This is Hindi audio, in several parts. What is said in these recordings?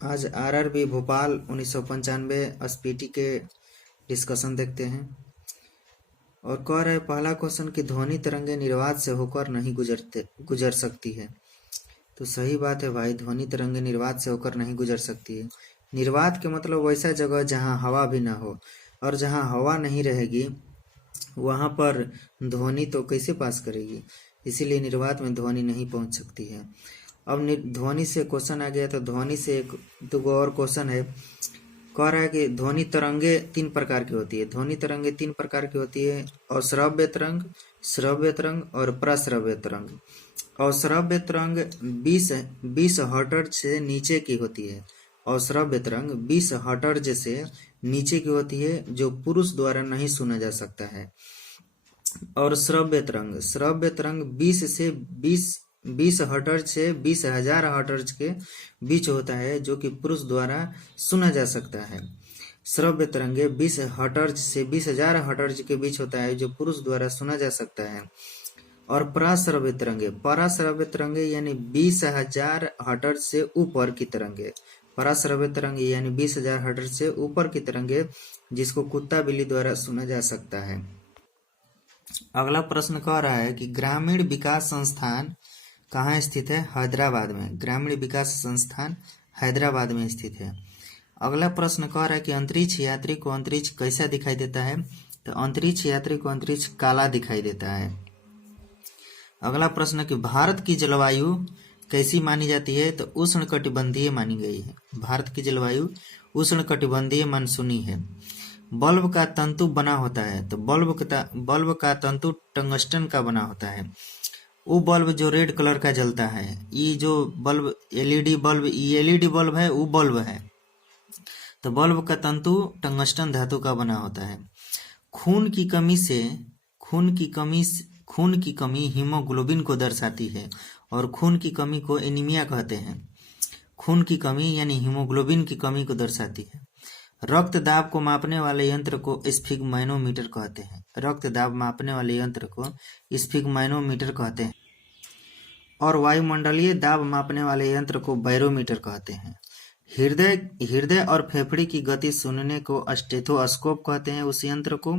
आज आरआरबी भोपाल 1995 स्पीटी के डिस्कशन देखते हैं। और कह रहे पहला क्वेश्चन कि ध्वनि तरंगे निर्वात से होकर नहीं गुजर सकती है। तो सही बात है भाई, ध्वनि तरंगे निर्वात से होकर नहीं गुजर सकती है। निर्वात के मतलब वैसा जगह जहाँ हवा भी ना हो, और जहाँ हवा नहीं रहेगी वहाँ पर ध्वनि तो कैसे पास करेगी, इसीलिए निर्वात में ध्वनि नहीं पहुँच सकती है। अब ध्वनि से क्वेश्चन आ गया, तो ध्वनि से एक दो और क्वेश्चन है। कह रहा है कि ध्वनि तरंगे 3 प्रकार की होती है। ध्वनि तरंगे 3 प्रकार की होती है: अश्रव्य तरंग, श्रव्य तरंग और प्रश्रव्य तरंग। अश्रव्य तरंग 20 हर्ट्ज से नीचे की होती है। अश्रव्य तरंग 20 हर्ट्ज से नीचे की होती है, जो पुरुष द्वारा नहीं सुना जा सकता है। और श्रव्य तरंग 20 हर्ट्ज से 20,000 हर्ट्ज के बीच होता है, जो कि पुरुष द्वारा सुना जा सकता है। श्रव्य तरंगे 20 हर्ट्ज से 20,000 हर्ट्ज के बीच होता है, जो पुरुष द्वारा सुना जा सकता है। और पराश्रव्य तरंगे यानी 20,000 हर्ट्ज से ऊपर की तरंगे। पराश्रव्य तरंगे यानी 20,000 हर्ट्ज से ऊपर की तरंगे, जिसको कुत्ता बिल्ली द्वारा सुना जा सकता है। अगला प्रश्न कह रहा है कि ग्रामीण विकास संस्थान कहाँ स्थित है? हैदराबाद में। ग्रामीण विकास संस्थान हैदराबाद में स्थित है। अगला प्रश्न कह रहा है कि अंतरिक्ष यात्री को अंतरिक्ष कैसा दिखाई देता है? तो अंतरिक्ष यात्री को अंतरिक्ष काला दिखाई देता है। अगला प्रश्न कि भारत की जलवायु कैसी मानी जाती है? तो उष्णकटिबंधीय मानी गई है। भारत की जलवायु उष्णकटिबंधीय मानसूनी है। बल्ब का तंतु बना होता है, तो बल्ब का तंतु टंगस्टन का बना होता है। वो बल्ब जो रेड कलर का जलता है, ये जो बल्ब एलईडी बल्ब है, वो बल्ब है, तो बल्ब का तंतु टंगस्टन धातु का बना होता है। खून की कमी हीमोग्लोबिन को दर्शाती है, और खून की कमी को एनीमिया कहते हैं। खून की कमी यानी हीमोग्लोबिन की कमी को दर्शाती है। रक्त दाब को मापने वाले यंत्र को स्फिग्मैनोमीटर कहते हैं। रक्त दाब मापने वाले यंत्र को स्फिग्मैनोमीटर कहते हैं। और वायुमंडलीय दाब मापने वाले यंत्र को बैरोमीटर कहते हैं। हृदय और फेफड़े की गति सुनने को स्टेथोस्कोप कहते हैं उस यंत्र को।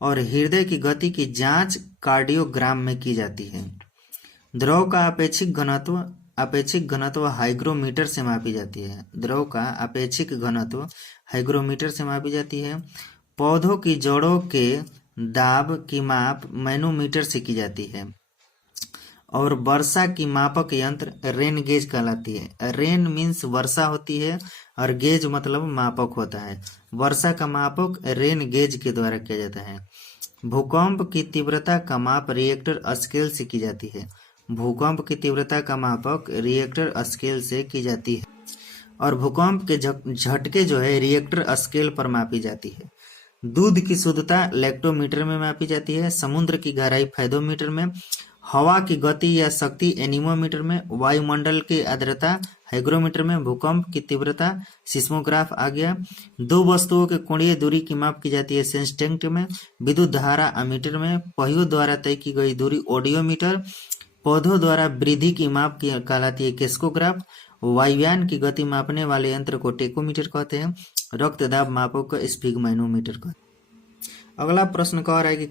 और हृदय की गति की जांच कार्डियोग्राम में की जाती है। द्रव का अपेक्षिक घनत्व हाइग्रोमीटर से मापी जाती है। द्रव का अपेक्षिक घनत्व हाइग्रोमीटर से मापी जाती है। पौधों की जड़ों के दाब की माप मैनोमीटर से की जाती है। और वर्षा की मापक यंत्र रेन गेज कहलाती है। रेन मीन्स वर्षा होती है, और गेज मतलब मापक होता है। वर्षा का मापक रेन गेज के द्वारा किया जाता है। भूकंप की तीव्रता का माप रिएक्टर स्केल से की जाती है। भूकंप की तीव्रता का मापक रिएक्टर स्केल से की जाती है। और भूकंप के झटके जो है रिएक्टर स्केल पर मापी जाती है। दूध की शुद्धता लैक्टोमीटर में मापी जाती है। समुद्र की गहराई फेदोमीटर में। हवा की गति या शक्ति एनीमोमीटर में। वायुमंडल की आर्द्रता हाइग्रोमीटर में। भूकंप की तीव्रता सिस्मोग्राफ आ गया। दो वस्तुओं के कोणीय दूरी की माप की जाती है सेंस्टेंट में। विद्युत धारा अमीटर में। पहियों द्वारा तय की गई दूरी ऑडियोमीटर। पौधों द्वारा वृद्धि की माप की कहलाती है केस्कोग्राफ। वायुयान की गति मापने वाले यंत्र को टेकोमीटर कहते हैं। रक्त दाब मापक को स्फिग्मैनोमीटर कहते हैं। अगला प्रश्न कह रहा है कि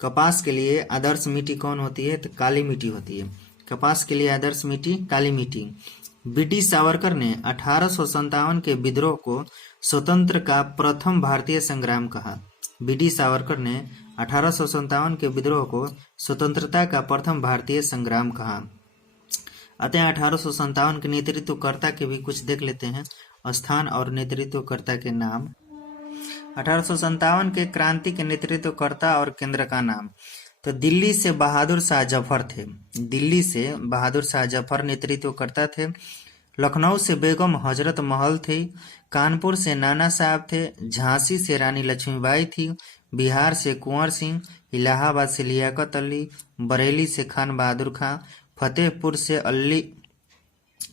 कपास के लिए आदर्श मिट्टी कौन होती है? तो काली मिट्टी होती है। कपास के लिए आदर्श मिट्टी काली मिट्टी। बीटी सावरकर ने 1857 के विद्रोह को स्वतंत्र का प्रथम भारतीय संग्राम कहा। बीटी सावरकर ने 1857 के विद्रोह को स्वतंत्रता का प्रथम भारतीय संग्राम कहा। अतः 1857 के नेतृत्वकर्ता के भी कुछ देख लेते हैं, स्थान और नेतृत्वकर्ता के नाम। 1857 के क्रांति के नेतृत्वकर्ता और केंद्र का नाम। तो दिल्ली से बहादुर शाह जफर थे। दिल्ली से बहादुर शाह जफर नेतृत्वकर्ता थे। लखनऊ से बेगम हजरत महल थे। कानपुर से नाना साहब थे। झांसी से रानी लक्ष्मीबाई थी। बिहार से कुंवर सिंह। इलाहाबाद से लियाकत अली। बरेली से खान बहादुर खां। फतेहपुर से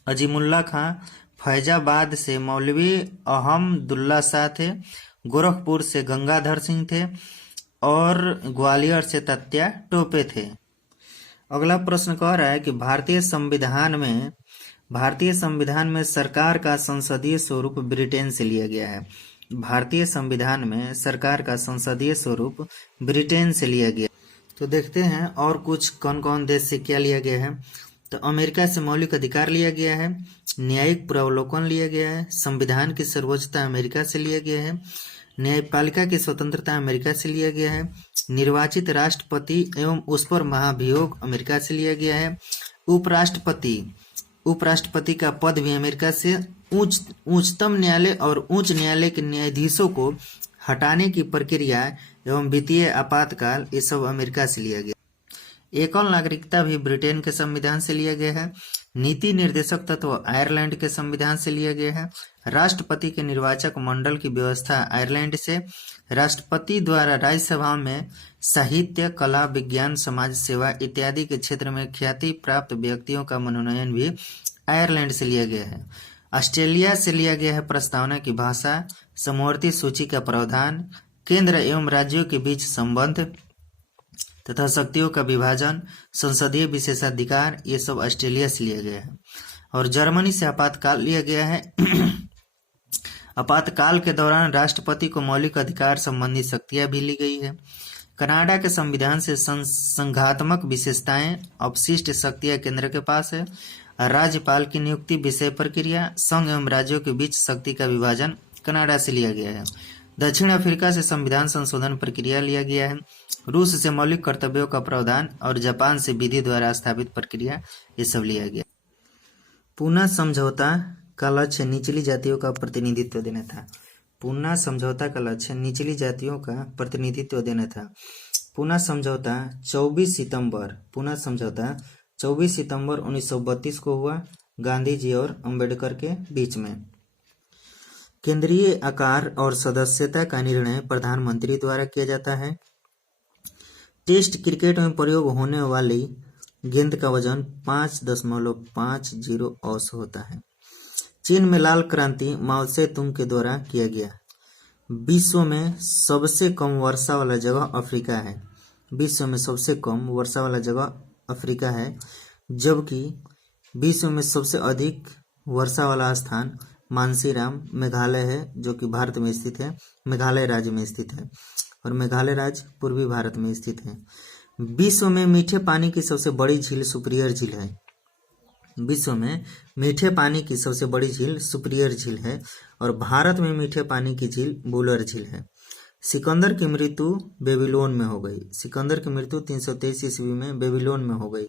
अजीमुल्ला खां। फैजाबाद से मौलवी अहमदुल्ला शाह थे। गोरखपुर से गंगाधर सिंह थे। और ग्वालियर से तत्या टोपे थे। अगला प्रश्न कह रहा है कि भारतीय संविधान में भारतीय संविधान में सरकार का संसदीय स्वरूप ब्रिटेन से लिया गया है। भारतीय संविधान में सरकार का संसदीय स्वरूप ब्रिटेन से लिया गया। तो देखते हैं और कुछ कौन कौन देश से क्या लिया गया है। तो अमेरिका से मौलिक अधिकार लिया गया है, न्यायिक पुनरावलोकन लिया गया है, संविधान की सर्वोच्चता अमेरिका से लिया गया है, न्यायपालिका की स्वतंत्रता अमेरिका से लिया गया है, निर्वाचित राष्ट्रपति एवं उस पर महाभियोग अमेरिका से लिया गया है, उपराष्ट्रपति का पद भी अमेरिका से, उच्चतम न्यायालय और उच्च न्यायालय के न्यायाधीशों को हटाने की प्रक्रिया एवं वित्तीय आपातकाल ये सब अमेरिका से लिया गया। एकल नागरिकता भी ब्रिटेन के संविधान से लिया गया है। नीति निर्देशक तत्व आयरलैंड के संविधान से लिया गया है। राष्ट्रपति के निर्वाचक मंडल की व्यवस्था आयरलैंड से। राष्ट्रपति द्वारा राज्यसभा में साहित्य, कला, विज्ञान, समाज सेवा इत्यादि के क्षेत्र में ख्याति प्राप्त व्यक्तियों का मनोनयन भी आयरलैंड से लिया गया है। ऑस्ट्रेलिया से लिया गया है प्रस्तावना की भाषा, समवर्ती सूची का प्रावधान, केंद्र एवं राज्यों के बीच संबंध तथा शक्तियों का विभाजन, संसदीय विशेषाधिकार, ये सब ऑस्ट्रेलिया से लिया गया है। और जर्मनी से आपातकाल लिया गया है। आपातकाल के दौरान राष्ट्रपति को मौलिक अधिकार संबंधी शक्तियां भी ली गई है। कनाडा के संविधान से संघात्मक विशेषताएं, अपशिष्ट शक्तियां केंद्र के पास है। राज्यपाल की नियुक्ति, विषय प्रक्रिया, संघ एवं राज्यों के बीच शक्ति का विभाजन कनाडा से लिया गया है। दक्षिण अफ्रीका से संविधान संशोधन प्रक्रिया लिया गया है। रूस से मौलिक कर्तव्यों का प्रावधान और जापान से विधि द्वारा स्थापित प्रक्रिया, ये सब लिया गया। पूना समझौता का लक्ष्य निचली जातियों का प्रतिनिधित्व देना था। पूना समझौता का लक्ष्य निचली जातियों का प्रतिनिधित्व देना था। पूना समझौता 24 सितंबर 1932 को हुआ, गांधी जी और अंबेडकर के बीच में। केंद्रीय आकार और सदस्यता का निर्णय प्रधानमंत्री द्वारा किया जाता है। टेस्ट क्रिकेट में प्रयोग होने वाली गेंद का वजन 5.50 औंस होता है। चीन में लाल क्रांति माओ से तुंग के द्वारा किया गया। विश्व में सबसे कम वर्षा वाला जगह अफ्रीका है। विश्व में सबसे कम वर्षा वाला जगह अफ्रीका है, जबकि विश्व में सबसे अधिक वर्षा वाला स्थान मानसीराम मेघालय है, जो कि भारत में स्थित है, मेघालय राज्य में स्थित है, और मेघालय राज्य पूर्वी भारत में स्थित है। विश्व में मीठे पानी की सबसे बड़ी झील सुपीरियर झील है। विश्व में मीठे पानी की सबसे बड़ी झील सुपीरियर झील है, और भारत में मीठे पानी की झील वुलर झील है। सिकंदर की मृत्यु बेबीलोन में हो गई। सिकंदर की मृत्यु 323 ईस्वी में बेबीलोन में हो गई।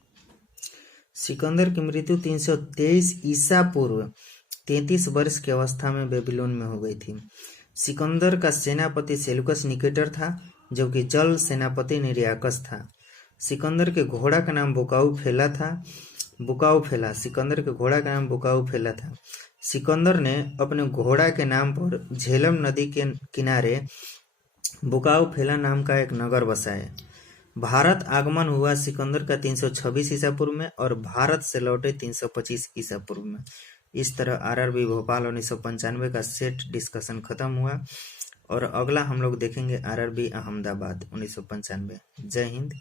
सिकंदर की मृत्यु 323 ईसा पूर्व 33 वर्ष की अवस्था में बेबीलोन में हो गई थी। सिकंदर का सेनापति सेल्यूकस निकेटर था, जबकि जल सेनापति निर्याकस था। सिकंदर के घोड़ा का नाम बुकाउफेला था। सिकंदर के घोड़ा का नाम बुकाउफेला था। सिकंदर ने अपने घोड़ा के नाम पर झेलम नदी के किनारे बुकाउफेला नाम का एक नगर बसाया। भारत आगमन हुआ सिकंदर का 326 ईसा पूर्व में, और भारत से लौटे 325 ईसा पूर्व में। इस तरह आरआरबी भोपाल 1995 का सेट डिस्कशन खत्म हुआ, और अगला हम लोग देखेंगे आरआरबी अहमदाबाद 1995। जय हिंद।